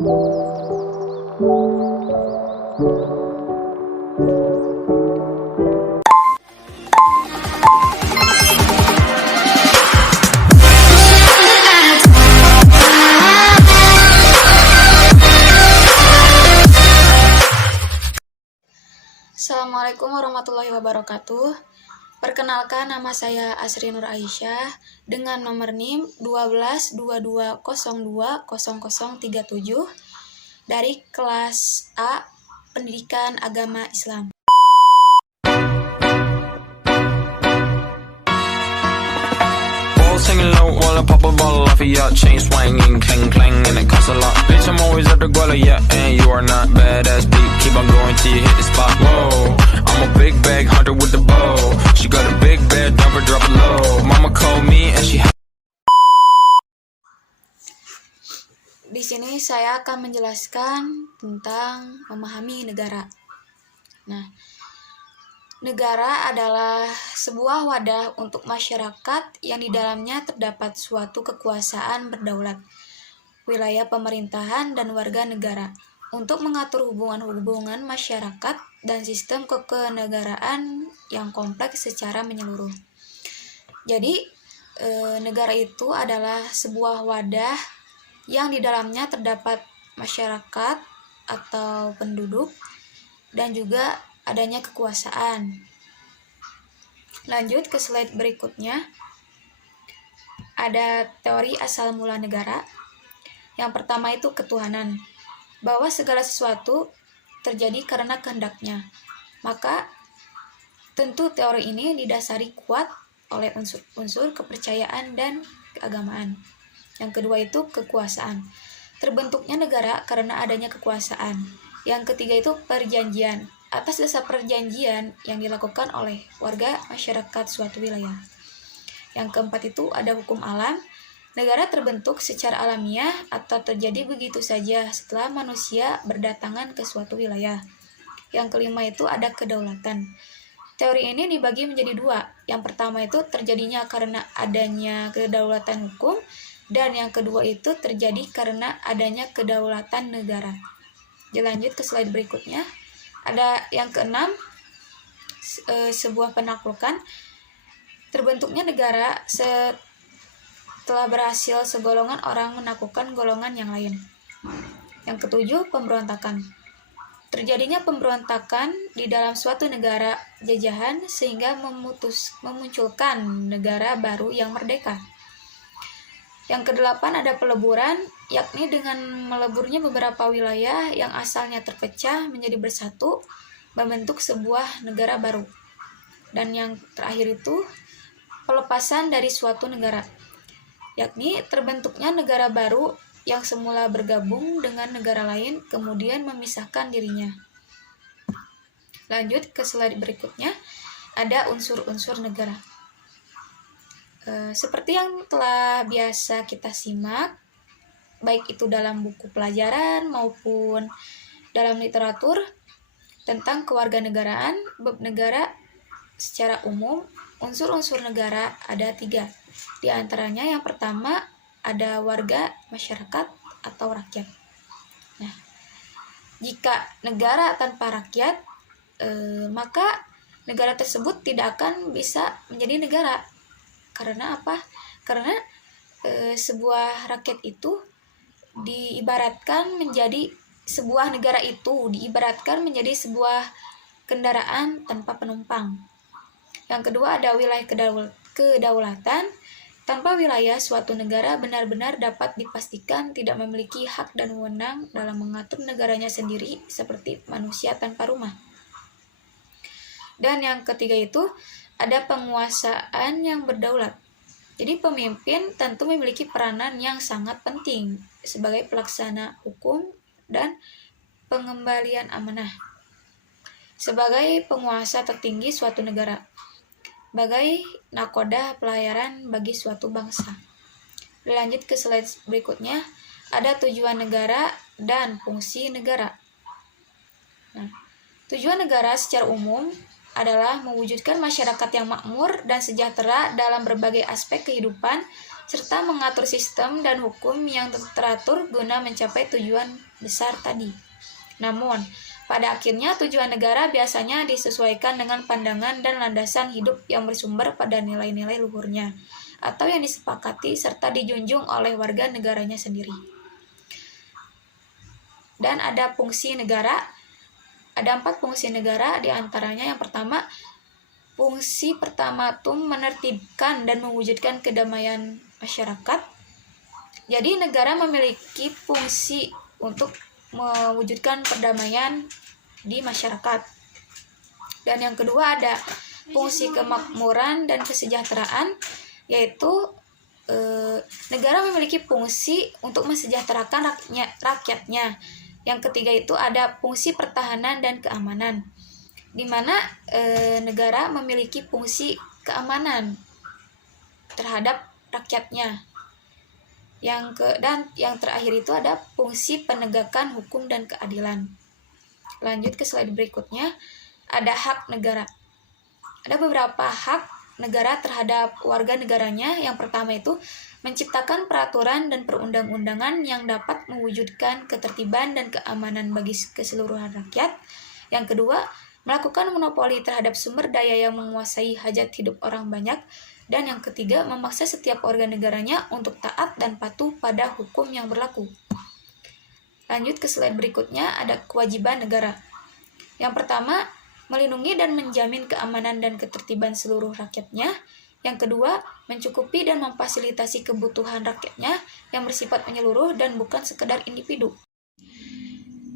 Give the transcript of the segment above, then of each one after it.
Assalamualaikum warahmatullahi wabarakatuh. Perkenalkan, nama saya Asri Nur Aisyah dengan nomor NIM 1222020037 dari kelas A Pendidikan Agama Islam. Singing low while I pop a bottle off of your chain swinging, clang clang, and it costs a lot. Bitch, I'm always at the guala, yeah, and you are not badass beat. Keep on going till you hit the spot. Whoa, I'm a big bag hunter with the bow. She got a big bed, never drop it low. Mama called me and she. Di sini saya akan menjelaskan tentang memahami negara. Nah, negara adalah sebuah wadah untuk masyarakat yang di dalamnya terdapat suatu kekuasaan berdaulat, wilayah pemerintahan, dan warga negara untuk mengatur hubungan-hubungan masyarakat dan sistem kekenegaraan yang kompleks secara menyeluruh. Jadi, negara itu adalah sebuah wadah yang di dalamnya terdapat masyarakat atau penduduk dan juga adanya kekuasaan. Lanjut ke slide berikutnya. Ada teori asal mula negara. Yang pertama itu ketuhanan, bahwa segala sesuatu terjadi karena kehendaknya. Maka tentu teori ini didasari kuat oleh unsur-unsur kepercayaan dan keagamaan. Yang kedua itu kekuasaan. Terbentuknya negara karena adanya kekuasaan. Yang ketiga itu perjanjian. Atas dasar perjanjian yang dilakukan oleh warga masyarakat suatu wilayah. Yang keempat itu ada hukum alam. Negara terbentuk secara alamiah atau terjadi begitu saja setelah manusia berdatangan ke suatu wilayah. Yang kelima itu ada kedaulatan. Teori ini dibagi menjadi dua. Yang pertama itu terjadinya karena adanya kedaulatan hukum, dan yang kedua itu terjadi karena adanya kedaulatan negara. Dilanjut ke slide berikutnya. Ada yang keenam, sebuah penaklukan. Terbentuknya negara setelah berhasil segolongan orang menaklukkan golongan yang lain. Yang ketujuh, pemberontakan. Terjadinya pemberontakan di dalam suatu negara jajahan sehingga memunculkan negara baru yang merdeka. Yang kedelapan ada peleburan, yakni dengan meleburnya beberapa wilayah yang asalnya terpecah menjadi bersatu, membentuk sebuah negara baru. Dan yang terakhir itu pelepasan dari suatu negara, yakni terbentuknya negara baru yang semula bergabung dengan negara lain, kemudian memisahkan dirinya. Lanjut ke slide berikutnya, ada unsur-unsur negara. Seperti yang telah biasa kita simak, baik itu dalam buku pelajaran maupun dalam literatur tentang kewarganegaraan, bab negara secara umum, unsur-unsur negara ada 3. Di antaranya yang pertama ada warga, masyarakat, atau rakyat. Nah, jika negara tanpa rakyat, maka negara tersebut tidak akan bisa menjadi negara. Karena apa? Karena sebuah rakyat itu diibaratkan menjadi sebuah negara itu diibaratkan menjadi sebuah kendaraan tanpa penumpang. Yang kedua ada wilayah kedaulatan. Tanpa wilayah, suatu negara benar-benar dapat dipastikan tidak memiliki hak dan wewenang dalam mengatur negaranya sendiri seperti manusia tanpa rumah. Dan yang ketiga itu ada penguasaan yang berdaulat. Jadi pemimpin tentu memiliki peranan yang sangat penting sebagai pelaksana hukum dan pengembalian amanah. Sebagai penguasa tertinggi suatu negara, sebagai nakoda pelayaran bagi suatu bangsa. Lanjut ke slide berikutnya, ada tujuan negara dan fungsi negara. Nah, tujuan negara secara umum adalah mewujudkan masyarakat yang makmur dan sejahtera dalam berbagai aspek kehidupan serta mengatur sistem dan hukum yang teratur guna mencapai tujuan besar tadi. Namun, pada akhirnya tujuan negara biasanya disesuaikan dengan pandangan dan landasan hidup yang bersumber pada nilai-nilai luhurnya, atau yang disepakati serta dijunjung oleh warga negaranya sendiri. Dan ada fungsi negara. Ada 4 fungsi negara, diantaranya yang pertama, fungsi pertama itu menertibkan dan mewujudkan kedamaian masyarakat. Jadi negara memiliki fungsi untuk mewujudkan perdamaian di masyarakat. Dan yang kedua ada fungsi kemakmuran dan kesejahteraan, yaitu negara memiliki fungsi untuk mensejahterakan rakyatnya. Yang ketiga itu ada fungsi pertahanan dan keamanan, di mana negara memiliki fungsi keamanan terhadap rakyatnya. Dan yang terakhir itu ada fungsi penegakan hukum dan keadilan. Lanjut ke slide berikutnya, ada hak negara. Ada beberapa hak negara terhadap warga negaranya. Yang pertama itu menciptakan peraturan dan perundang-undangan yang dapat mewujudkan ketertiban dan keamanan bagi keseluruhan rakyat. Yang kedua, melakukan monopoli terhadap sumber daya yang menguasai hajat hidup orang banyak. Dan yang ketiga, memaksa setiap warga negaranya untuk taat dan patuh pada hukum yang berlaku. Lanjut ke slide berikutnya, ada kewajiban negara. Yang pertama, melindungi dan menjamin keamanan dan ketertiban seluruh rakyatnya. Yang kedua, mencukupi dan memfasilitasi kebutuhan rakyatnya yang bersifat menyeluruh dan bukan sekedar individu.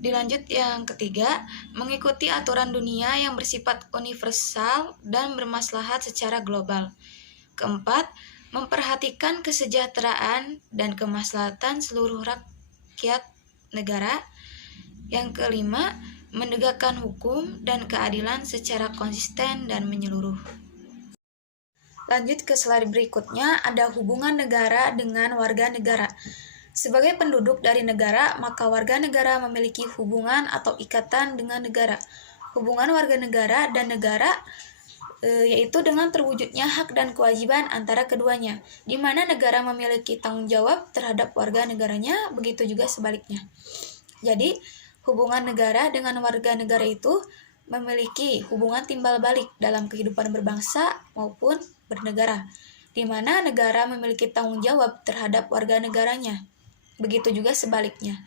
Dilanjut yang ketiga, mengikuti aturan dunia yang bersifat universal dan bermaslahat secara global. Keempat, memperhatikan kesejahteraan dan kemaslahatan seluruh rakyat negara. Yang kelima, menegakkan hukum dan keadilan secara konsisten dan menyeluruh. Lanjut ke slide berikutnya, ada hubungan negara dengan warga negara. Sebagai penduduk dari negara, maka warga negara memiliki hubungan atau ikatan dengan negara. Hubungan warga negara dan negara yaitu dengan terwujudnya hak dan kewajiban antara keduanya, di mana negara memiliki tanggung jawab terhadap warga negaranya, begitu juga sebaliknya. Jadi, hubungan negara dengan warga negara itu memiliki hubungan timbal balik dalam kehidupan berbangsa maupun bernegara, di mana negara memiliki tanggung jawab terhadap warga negaranya. Begitu juga sebaliknya.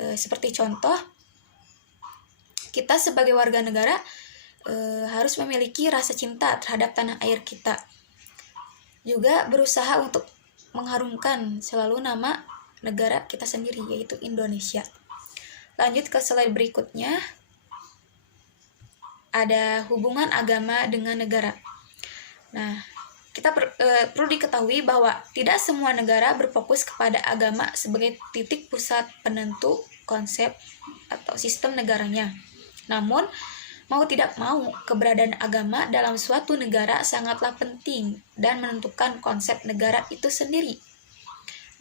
Seperti contoh, kita sebagai warga negara harus memiliki rasa cinta terhadap tanah air kita. Juga berusaha untuk mengharumkan selalu nama negara kita sendiri, yaitu Indonesia. Lanjut ke slide berikutnya. Ada hubungan agama dengan negara. Nah, kita perlu diketahui bahwa tidak semua negara berfokus kepada agama sebagai titik pusat penentu konsep atau sistem negaranya. Namun, mau tidak mau, keberadaan agama dalam suatu negara sangatlah penting dan menentukan konsep negara itu sendiri.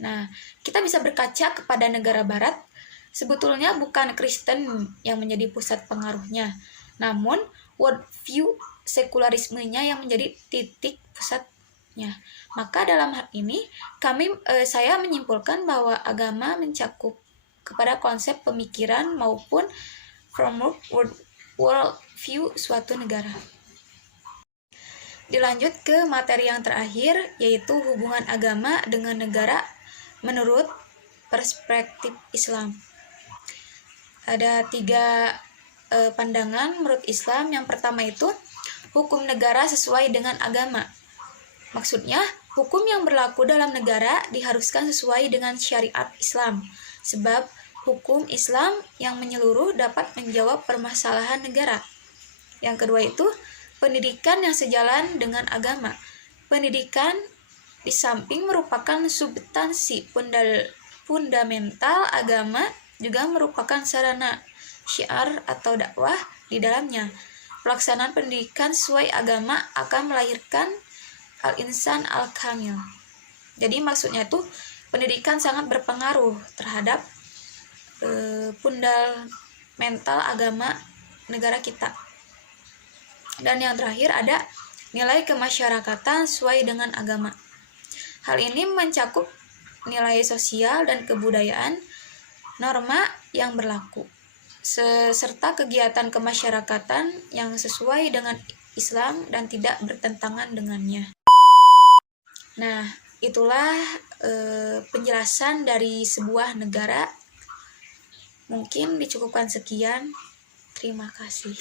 Nah, kita bisa berkaca kepada negara barat, sebetulnya bukan Kristen yang menjadi pusat pengaruhnya, namun worldview sekularismenya yang menjadi titik pusatnya. Maka dalam hal ini, saya menyimpulkan bahwa agama mencakup kepada konsep pemikiran maupun framework world view suatu negara. Dilanjut ke materi yang terakhir, yaitu hubungan agama dengan negara menurut perspektif Islam. Ada 3 pandangan menurut Islam. Yang pertama itu, hukum negara sesuai dengan agama. Maksudnya, hukum yang berlaku dalam negara diharuskan sesuai dengan syariat Islam, sebab hukum Islam yang menyeluruh dapat menjawab permasalahan negara. Yang kedua itu, pendidikan yang sejalan dengan agama. Pendidikan di samping merupakan substansi fundamental agama, juga merupakan sarana syiar atau dakwah di dalamnya. Pelaksanaan pendidikan sesuai agama akan melahirkan al-insan al-kamil. Jadi maksudnya itu, pendidikan sangat berpengaruh terhadap fundamental agama negara kita. Dan yang terakhir ada nilai kemasyarakatan sesuai dengan agama. Hal ini mencakup nilai sosial dan kebudayaan, norma yang berlaku, serta kegiatan kemasyarakatan yang sesuai dengan Islam dan tidak bertentangan dengannya. Nah, itulah penjelasan dari sebuah negara. Mungkin dicukupkan sekian. Terima kasih.